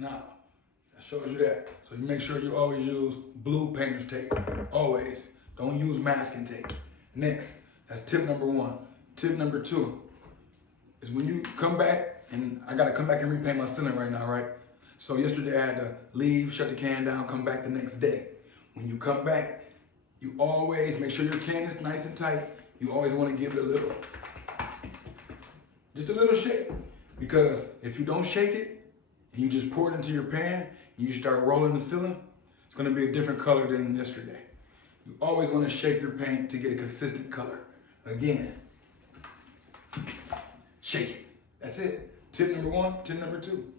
Now, that shows you that. So you make sure you always use blue painter's tape. Always. Don't use masking tape. Next, that's tip number 1. Tip number 2 is when you come back, and I gotta come back and repaint my ceiling right now, right? So yesterday I had to leave, shut the can down, come back the next day. When you come back, you always make sure your can is nice and tight. You always want to give it just a little shake. Because if you don't shake it, and you just pour it into your pan, and you start rolling the ceiling, it's gonna be a different color than yesterday. You always want to shake your paint to get a consistent color. Again, shake it. That's it. Tip number 1, tip number 2.